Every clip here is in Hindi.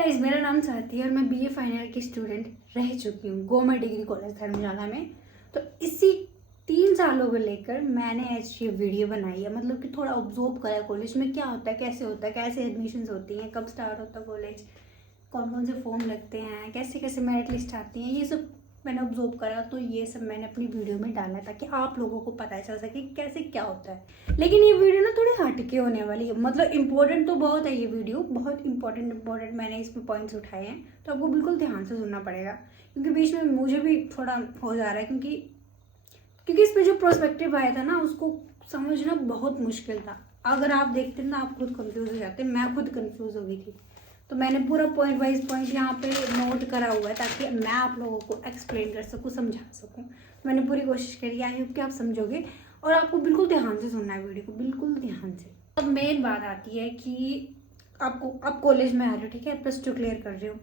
गाइस, मेरा नाम स्वाति है और मैं बीए फाइनल की स्टूडेंट रह चुकी हूँ गवर्नमेंट डिग्री कॉलेज धर्मशाला में। तो इसी 3 सालों को लेकर मैंने आज ये वीडियो बनाई है, मतलब कि थोड़ा ऑब्जर्व करा कॉलेज में क्या होता है, कैसे एडमिशन्स होती हैं, कब स्टार्ट होता है कॉलेज, कौन कौन से फॉर्म लगते हैं, कैसे कैसे मेरिट लिस्ट आती है, ये सब मैंने ऑब्जर्व करा। तो ये सब मैंने अपनी वीडियो में डाला ताकि आप लोगों को पता चल सके कैसे क्या होता है। लेकिन ये वीडियो ना थोड़ी हटके होने वाली है, मतलब इम्पोर्टेंट तो बहुत है, ये वीडियो बहुत इंपॉर्टेंट मैंने इसमें पॉइंट्स उठाए हैं, तो आपको बिल्कुल ध्यान से सुनना पड़ेगा क्योंकि बीच में मुझे भी थोड़ा हो जा रहा है क्योंकि इस पर जो प्रोस्पेक्टिव आया था ना उसको समझना बहुत मुश्किल था। अगर आप देखते ना आप खुद कंफ्यूज हो जाते, मैं खुद कंफ्यूज हो गई थी। तो मैंने पूरा पॉइंट वाइज पॉइंट यहाँ पे नोट करा हुआ है ताकि मैं आप लोगों को एक्सप्लेन कर सकूँ, समझा सकूँ। मैंने पूरी कोशिश करी, आई होप कि आप समझोगे और आपको बिल्कुल ध्यान से सुनना है वीडियो को, बिल्कुल ध्यान से। अब मेन बात आती है कि आप कॉलेज में आ रहे हो, ठीक है, +2 क्लियर कर रहे हो।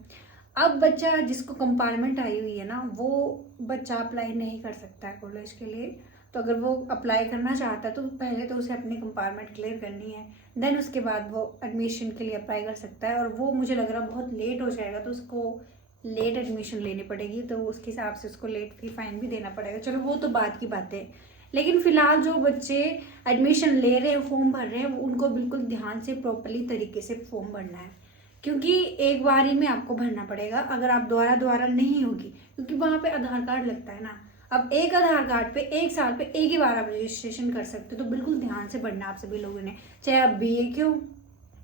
अब बच्चा जिसको कंपार्टमेंट आई हुई है ना, वो बच्चा अप्लाई नहीं कर सकता है कॉलेज के लिए। तो अगर वो अप्लाई करना चाहता है तो पहले तो उसे अपनी कंपार्टमेंट क्लियर करनी है, देन उसके बाद वो एडमिशन के लिए अप्लाई कर सकता है। और वो मुझे लग रहा है बहुत लेट हो जाएगा तो उसको लेट एडमिशन लेनी पड़ेगी, तो उसके हिसाब से उसको लेट फी फाइन भी देना पड़ेगा। चलो वो तो बात की बात है, लेकिन फिलहाल जो बच्चे एडमिशन ले रहे हैं, फॉर्म भर रहे हैं, उनको बिल्कुल ध्यान से प्रॉपरली तरीके से फॉर्म भरना है क्योंकि एक बार ही में आपको भरना पड़ेगा। अगर आप दोबारा नहीं होगी क्योंकि वहाँ पे आधार कार्ड लगता है ना। अब एक आधार कार्ड पे 1 साल पे एक ही बार आप रजिस्ट्रेशन कर सकते हो, तो बिल्कुल ध्यान से भरना आप सभी लोगों ने, चाहे आप बीए के हो,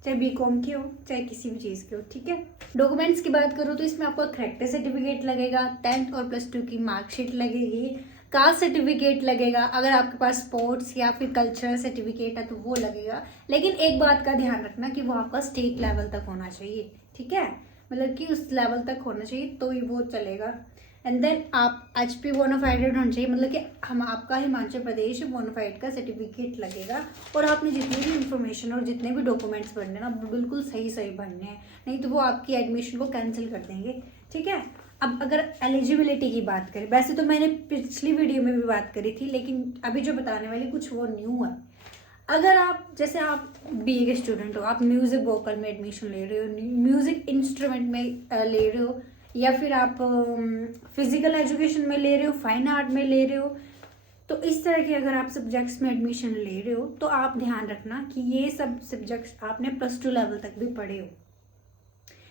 चाहे बीकॉम के हो, चाहे किसी भी चीज़ के हो, ठीक है। डॉक्यूमेंट्स की बात करूँ तो इसमें आपको करेक्टर सर्टिफिकेट लगेगा, 10th और +2 की मार्कशीट लगेगी, कास्ट सर्टिफिकेट लगेगा, अगर आपके पास स्पोर्ट्स या फिर कल्चरल सर्टिफिकेट है तो वो लगेगा। लेकिन एक बात का ध्यान रखना कि वो आपका स्टेट लेवल तक होना चाहिए, ठीक है, मतलब कि उस लेवल तक होना चाहिए तो ही वो चलेगा। एंड देन आप HP बोनाफाइड होना चाहिए, मतलब कि हम आपका हिमाचल प्रदेश बोनाफाइड का सर्टिफिकेट लगेगा। और आपने जितनी भी इंफॉर्मेशन और जितने भी डॉक्यूमेंट्स भरने ना बिल्कुल सही भरने हैं, नहीं तो वो आपकी एडमिशन को कैंसिल कर देंगे, ठीक है। अब अगर एलिजिबिलिटी की बात करें, वैसे तो मैंने पिछली वीडियो में भी बात करी थी, लेकिन अभी जो बताने वाली कुछ वो न्यू है। अगर आप बीए के स्टूडेंट हो, आप म्यूजिक वोकल में एडमिशन ले रहे हो, म्यूजिक इंस्ट्रूमेंट में ले रहे हो, या फिर आप फिजिकल एजुकेशन में ले रहे हो, फाइन आर्ट में ले रहे हो, तो इस तरह के अगर आप सब्जेक्ट्स में एडमिशन ले रहे हो तो आप ध्यान रखना कि ये सब सब्जेक्ट्स आपने +2 लेवल तक भी पढ़े हो,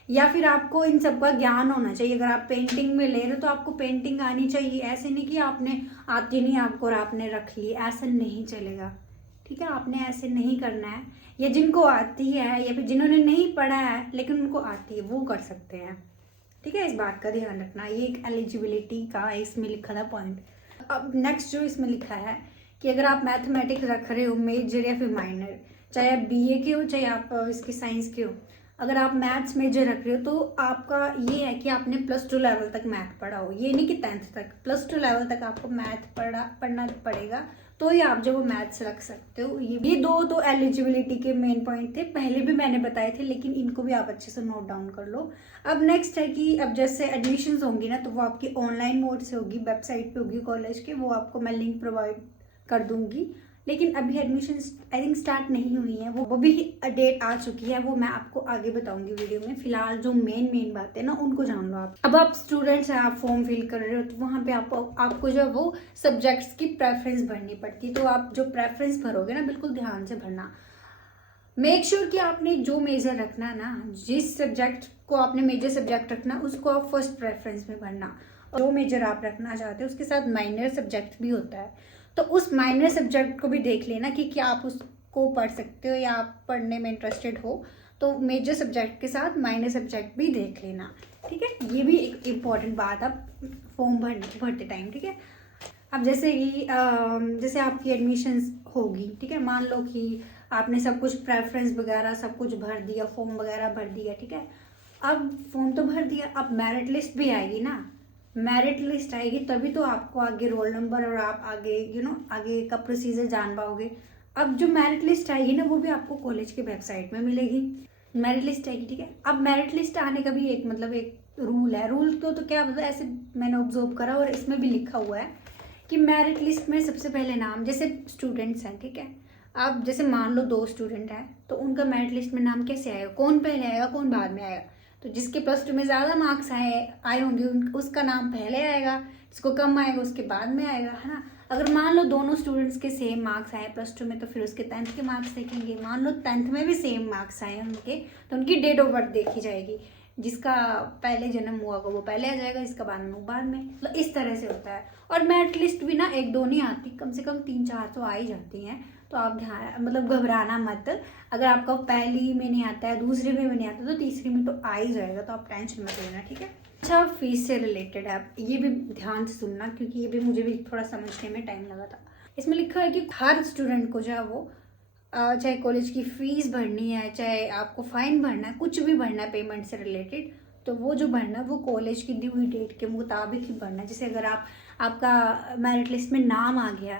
या फिर आपको इन सब का ज्ञान होना चाहिए। अगर आप पेंटिंग में ले रहे हो तो आपको पेंटिंग आनी चाहिए, ऐसे नहीं कि आपने आती नहीं आपको और आपने रख ली, ऐसा नहीं चलेगा, ठीक है। आपने ऐसे नहीं करना है, या जिनको आती है या फिर जिन्होंने नहीं पढ़ा है लेकिन उनको आती है वो कर सकते हैं, ठीक है। इस बात का ध्यान रखना, ये एक एलिजिबिलिटी का इसमें लिखा था पॉइंट। अब नेक्स्ट जो इसमें लिखा है कि अगर आप मैथमेटिक्स रख रहे हो मेजर या फिर माइनर, चाहे आप बीए के हो चाहे आप इसके साइंस के हो, अगर आप मैथ्स मेजर रख रहे हो तो आपका ये है कि आपने +2 लेवल तक मैथ पढ़ा हो, ये नहीं कि 10th तक, +2 लेवल तक आपको मैथ पढ़ना पड़ेगा, तो ही आप जो वो मैथ्स रख सकते हो। ये दो तो एलिजिबिलिटी के मेन पॉइंट थे, पहले भी मैंने बताए थे, लेकिन इनको भी आप अच्छे से नोट डाउन कर लो। अब नेक्स्ट है कि अब जैसे एडमिशन्स होंगी ना तो वो आपकी ऑनलाइन मोड से होगी, वेबसाइट पे होगी कॉलेज के, वो आपको मैं लिंक प्रोवाइड कर दूंगी। लेकिन अभी एडमिशन आई थिंक स्टार्ट नहीं हुई है, वो भी डेट आ चुकी है, वो मैं आपको आगे बताऊंगी वीडियो में। फिलहाल जो मेन बात है ना उनको जान लो आप। अब आप स्टूडेंट्स हैं, आप फॉर्म फिल कर रहे हो तो वहाँ पे आपको जो वो सब्जेक्ट्स की प्रेफरेंस भरनी पड़ती है। तो आप जो प्रेफरेंस भरोगे ना बिल्कुल ध्यान से भरना, मेक श्योर कि आपने जो मेजर रखना है ना, जिस सब्जेक्ट को आपने मेजर सब्जेक्ट रखना उसको आप फर्स्ट प्रेफरेंस में भरना। और जो मेजर आप रखना चाहते हो उसके साथ माइनर सब्जेक्ट भी होता है, तो उस माइनर सब्जेक्ट को भी देख लेना कि क्या आप उसको पढ़ सकते हो या आप पढ़ने में इंटरेस्टेड हो, तो मेजर सब्जेक्ट के साथ माइनर सब्जेक्ट भी देख लेना, ठीक है। ये भी एक इम्पॉर्टेंट बात आप फॉर्म भरते टाइम, ठीक है। अब जैसे आपकी एडमिशन्स होगी, ठीक है, मान लो कि आपने सब कुछ प्रेफरेंस वगैरह सब कुछ भर दिया, फॉर्म वगैरह भर दिया, ठीक है। अब फॉर्म तो भर दिया, अब मेरिट लिस्ट भी आएगी ना, मेरिट लिस्ट आएगी तभी तो आपको आगे रोल नंबर और आप आगे आगे का प्रोसीजर जान पाओगे। अब जो मेरिट लिस्ट आएगी ना वो भी आपको कॉलेज की वेबसाइट में मिलेगी, मेरिट लिस्ट आएगी, ठीक है। अब मेरिट लिस्ट आने का भी एक रूल है, रूल तो क्या मतलब ऐसे मैंने ऑब्जर्व करा और इसमें भी लिखा हुआ है कि मेरिट लिस्ट में सबसे पहले नाम, जैसे स्टूडेंट्स हैं, ठीक है, आप जैसे मान लो 2 स्टूडेंट हैं तो उनका मेरिट लिस्ट में नाम कैसे आएगा, कौन पहले आएगा कौन बाद में आएगा। तो जिसके +2 में ज़्यादा मार्क्स आए होंगे उसका नाम पहले आएगा, जिसको कम आएगा उसके बाद में आएगा, है ना। अगर मान लो दोनों स्टूडेंट्स के सेम मार्क्स आए +2 में, तो फिर उसके 10th के मार्क्स देखेंगे। मान लो 10th में भी सेम मार्क्स आए उनके, तो उनकी डेट ऑफ बर्थ देखी जाएगी। जिसका पहले जन्म हुआ होगा वो पहले आ जाएगा, जिसका बाद में वो बाद में। मतलब इस तरह से होता है। और मेरिट लिस्ट भी ना 1-2 नहीं आती, कम से कम 3-4 तो आ ही जाती हैं। तो आप ध्यान मतलब घबराना मत। अगर आपका पहली में नहीं आता है, दूसरी में भी नहीं आता, तो तीसरी में तो आ ही जाएगा, तो आप टेंशन मत लेना, ठीक है। अच्छा, फीस से रिलेटेड है, आप ये भी ध्यान से सुनना, क्योंकि ये भी मुझे भी थोड़ा समझने में टाइम लगा था। इसमें लिखा है कि हर स्टूडेंट को जो है वो चाहे कॉलेज की फ़ीस भरनी है, चाहे आपको फ़ाइन भरना है, कुछ भी भरना है पेमेंट से रिलेटेड, तो वो जो भरना है वो कॉलेज की दी हुई डेट के मुताबिक ही भरना है। जैसे अगर आपका मेरिट लिस्ट में नाम आ गया,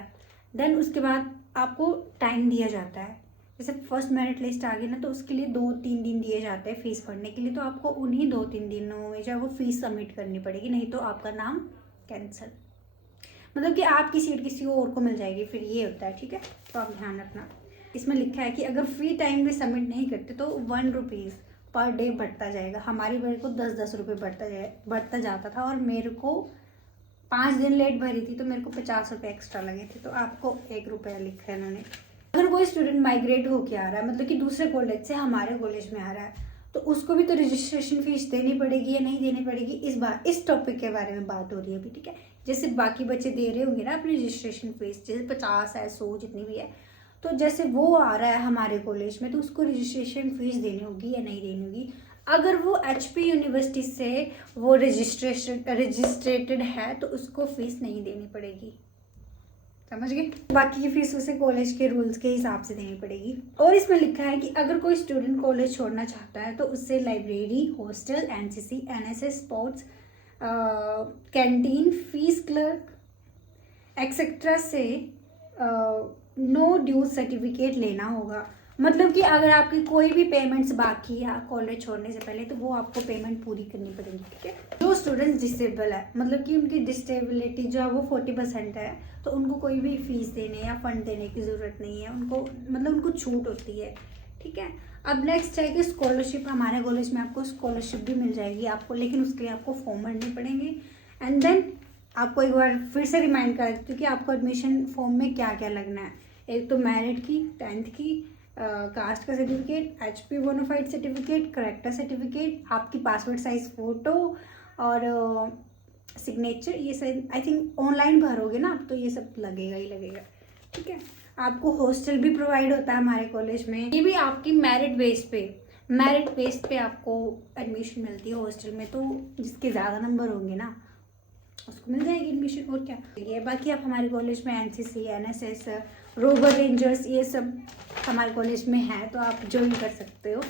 देन उसके बाद आपको टाइम दिया जाता है। जैसे फर्स्ट मेरिट लिस्ट आ गई ना, तो उसके लिए 2-3 दिन दिए जाते हैं फ़ीस भरने के लिए। तो आपको उन्हीं 2-3 दिनों में जो है वो फ़ीस सबमिट करनी पड़ेगी, नहीं तो आपका नाम कैंसिल, मतलब कि आपकी सीट किसी और को मिल जाएगी, फिर ये होता है, ठीक है। तो आप ध्यान रखना। इसमें लिखा है कि अगर फ्री टाइम में सबमिट नहीं करते तो 1 रुपीज़ पर डे बढ़ता जाएगा। हमारी मेरे को 10-10 रुपये बढ़ता जाता था, और मेरे को 5 दिन लेट भरी थी तो मेरे को 50 रुपये एक्स्ट्रा लगे थे। तो आपको 1 रुपया लिखा है इन्होंने। अगर कोई स्टूडेंट माइग्रेट होके आ रहा है, मतलब कि दूसरे कॉलेज से हमारे कॉलेज में आ रहा है, तो उसको भी तो रजिस्ट्रेशन फीस देनी पड़ेगी या नहीं देनी पड़ेगी, इस टॉपिक के बारे में बात हो रही है अभी, ठीक है। जैसे बाकी बच्चे दे रहे होंगे ना अपनी रजिस्ट्रेशन फीस, जैसे 50 है, 100 जितनी भी है, तो जैसे वो आ रहा है हमारे कॉलेज में, तो उसको रजिस्ट्रेशन फीस देनी होगी या नहीं देनी होगी। अगर वो HP यूनिवर्सिटी से वो रजिस्ट्रेटेड है तो उसको फीस नहीं देनी पड़ेगी, समझ गए। बाकी की फीस उसे कॉलेज के रूल्स के हिसाब से देनी पड़ेगी। और इसमें लिखा है कि अगर कोई स्टूडेंट कॉलेज छोड़ना चाहता है तो उससे library, hostel, NCC, NSS, sports, canteen, fees clerk etcetera से नो ड्यूज सर्टिफिकेट लेना होगा। मतलब कि अगर आपकी कोई भी पेमेंट्स बाकी है कॉलेज छोड़ने से पहले, तो वो आपको पेमेंट पूरी करनी पड़ेगी, ठीक है। जो स्टूडेंट्स डिसेबल है, मतलब कि उनकी डिसेबिलिटी जो है वो 40% है, तो उनको कोई भी फीस देने या फंड देने की ज़रूरत नहीं है, उनको मतलब उनको छूट होती है, ठीक है। अब नेक्स्ट है कि स्कॉलरशिप। हमारे कॉलेज में आपको स्कॉलरशिप भी मिल जाएगी आपको, लेकिन उसके लिए आपको फॉर्म भरने पड़ेंगे। एंड देन आपको एक बार फिर से रिमाइंड कर देती हूँ कि आपको एडमिशन फॉर्म में क्या क्या लगना है। एक तो मेरिट की, 10th की, कास्ट का certificate, HP bonafide certificate, character certificate, आपकी पासपोर्ट साइज फ़ोटो और सिग्नेचर। ये सब आई थिंक ऑनलाइन भरोगे ना, तो ये सब लगेगा ही लगेगा, ठीक है। आपको हॉस्टल भी प्रोवाइड होता है हमारे कॉलेज में, ये भी आपकी मेरिट बेस पे आपको एडमिशन मिलती है हॉस्टल में। तो जिसके ज़्यादा नंबर होंगे ना उसको मिल जाएगी एडमिशन, और क्या ये। बाकी आप हमारे कॉलेज में NCC, NSS, रोवर रेंजर्स, ये सब हमारे कॉलेज में है, तो आप ज्वाइन कर सकते हो।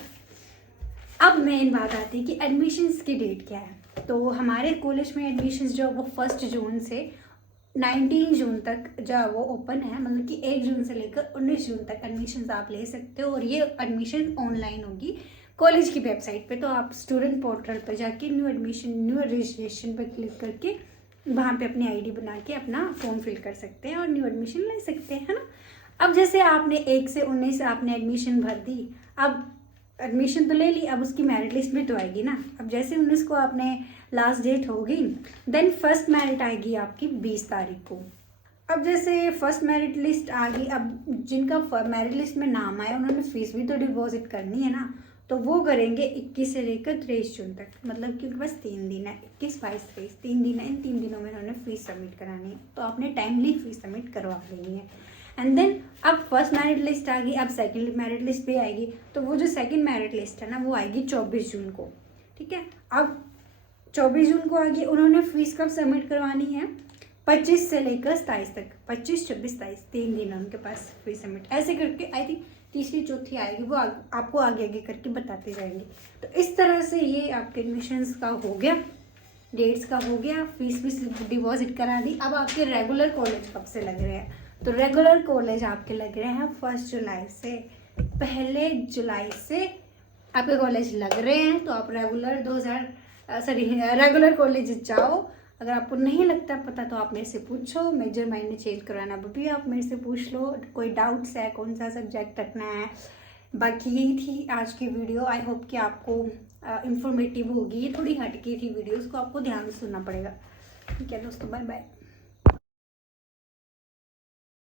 अब मेन बात आती है कि एडमिशन्स की डेट क्या है। तो हमारे कॉलेज में एडमिशन्स जो वो 1 जून से 19 जून तक जो है वो ओपन है, मतलब कि 1 जून से लेकर 19 जून तक एडमिशन्स आप ले सकते हो। और ये एडमिशन ऑनलाइन होगी कॉलेज की वेबसाइट पे। तो आप स्टूडेंट पोर्टल पर जाके न्यू रजिस्ट्रेशन पर क्लिक करके वहाँ पे अपनी ID बना के अपना फॉर्म फिल कर सकते हैं और न्यू एडमिशन ले सकते हैं, है ना। अब जैसे आपने 1 से 19 आपने एडमिशन भर दी, अब एडमिशन तो ले ली, अब उसकी मेरिट लिस्ट भी तो आएगी ना। अब जैसे 19 को आपने लास्ट डेट होगी, देन फर्स्ट मेरिट आएगी आपकी 20 तारीख को। अब जैसे फर्स्ट मेरिट लिस्ट आ गई, अब जिनका मेरिट लिस्ट में नाम आया उन्होंने फीस भी तो डिपॉजिट करनी है ना, तो वो करेंगे 21 से लेकर 23 जून तक। मतलब कि उनके पास 3 दिन है, 21, 22, 23, 3 दिन है। इन 3 दिनों में उन्होंने फीस सबमिट करानी है, तो आपने टाइमली फीस सबमिट करवा देनी है। एंड देन अब फर्स्ट मेरिट लिस्ट आ गई, अब सेकंड मेरिट लिस्ट भी आएगी। तो वो जो सेकंड मेरिट लिस्ट है ना वो आएगी 24 जून को, ठीक है। अब 24 जून को आ गई, उन्होंने फीस कब सबमिट करवानी है? 25 से लेकर 27 तक, 25, 26, 27, 3 दिन है उनके पास फीस सबमिट। ऐसे करके आई थिंक तीसरी चौथी आएगी, वो आपको आगे आगे करके बताते जाएंगे। तो इस तरह से ये आपके एडमिशन्स का हो गया, डेट्स का हो गया, फीस भी डिपॉजिट करा दी। अब आपके रेगुलर कॉलेज कब से लग रहे हैं? तो रेगुलर कॉलेज आपके लग रहे हैं 1 जुलाई से। 1 जुलाई से आपके कॉलेज लग रहे हैं, तो आप रेगुलर कॉलेज जाओ। अगर आपको नहीं लगता पता तो आप मेरे से पूछो, मेजर माइनर चेंज करवाना वो भी आप मेरे से पूछ लो, कोई डाउट्स है कौन सा सब्जेक्ट रखना है। बाकी यही थी आज की वीडियो। आई होप कि आपको इंफॉर्मेटिव होगी। ये थोड़ी हटके थी वीडियो, उसको आपको ध्यान से सुनना पड़ेगा। ठीक है दोस्तों, बाय बाय।